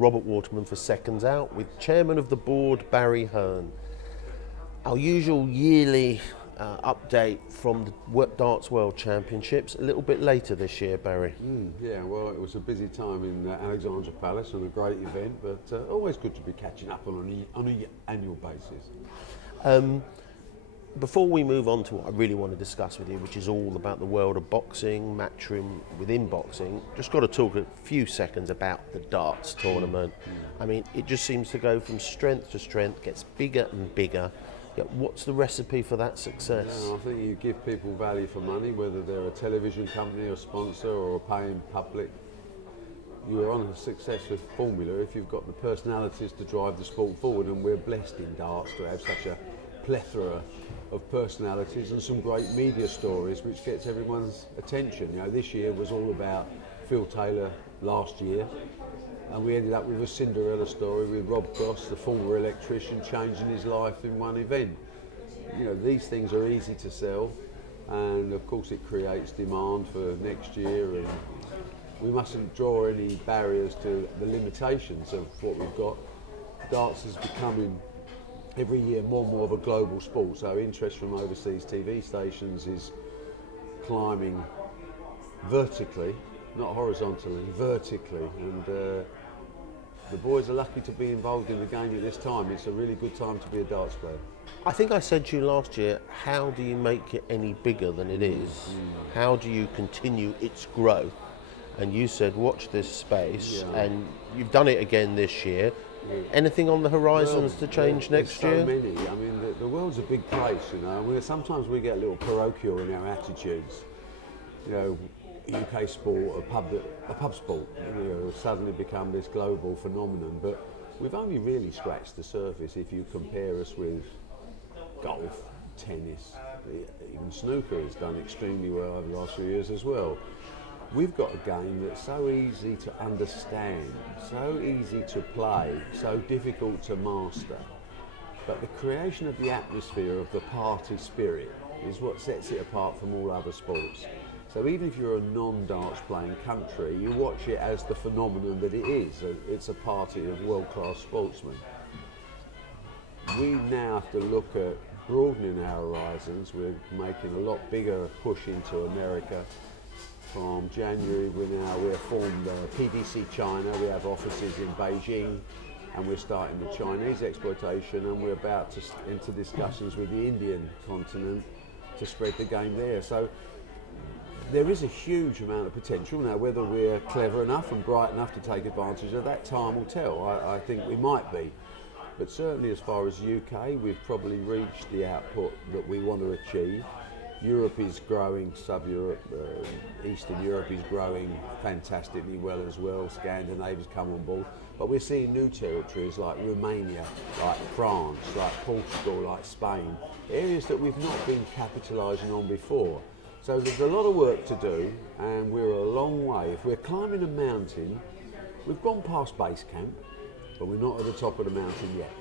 Robert Waterman for Seconds Out with Chairman of the Board, Barry Hearn. Our usual yearly update from the Darts World Championships, a little bit later this year, Barry. Yeah, well, it was a busy time in Alexandra Palace and a great event, but always good to be catching up on an annual basis. Before we move on to what I really want to discuss with you, which is all about the world of boxing, matchroom within boxing, just got to talk a few seconds about the darts tournament. I mean, it just seems to go from strength to strength, gets bigger and bigger. What's the recipe for that success? I think you give people value for money, whether they're a television company or sponsor or a paying public. You're on a successful formula if you've got the personalities to drive the sport forward, and we're blessed in darts to have such a plethora of personalities and some great media stories which gets everyone's attention. You know, this year was all about Phil Taylor last year, and we ended up with a Cinderella story with Rob Cross, the former electrician, changing his life in one event. You know, these things are easy to sell, and of course it creates demand for next year, and we mustn't draw any barriers to the limitations of what we've got. Darts is becoming every year more and more of a global sport, so interest from overseas TV stations is climbing vertically, not horizontally, vertically, and the boys are lucky to be involved in the game at this time. It's a really good time to be a darts player. I think I said to you last year, how do you make it any bigger than it is? How do you continue its growth? And you said, watch this space, and you've done it again this year. Anything on the horizons to change next year? So many. I mean, the world's a big place, you know. Sometimes we get a little parochial in our attitudes. You know, UK sport, a pub sport, you know, suddenly become this global phenomenon. But we've only really scratched the surface if you compare us with golf, tennis, even snooker has done extremely well over the last few years as well. We've got a game that's so easy to understand, so easy to play, so difficult to master. But the creation of the atmosphere of the party spirit is what sets it apart from all other sports. So even if you're a non-darts playing country, you watch it as the phenomenon that it is. It's a party of world-class sportsmen. We now have to look at broadening our horizons. We're making a lot bigger push into America. From January, we're formed PDC China. We have offices in Beijing, and we're starting the Chinese exploitation, and we're about to enter discussions with the Indian continent to spread the game there. So there is a huge amount of potential. Now, whether we're clever enough and bright enough to take advantage of that, time will tell. I think we might be. But certainly as far as UK, we've probably reached the output that we want to achieve. Europe is growing, sub-Europe, Eastern Europe is growing fantastically well as well. Scandinavia's come on board. But we're seeing new territories like Romania, like France, like Portugal, like Spain, areas that we've not been capitalising on before. So there's a lot of work to do, and we're a long way. If we're climbing a mountain, we've gone past base camp, but we're not at the top of the mountain yet.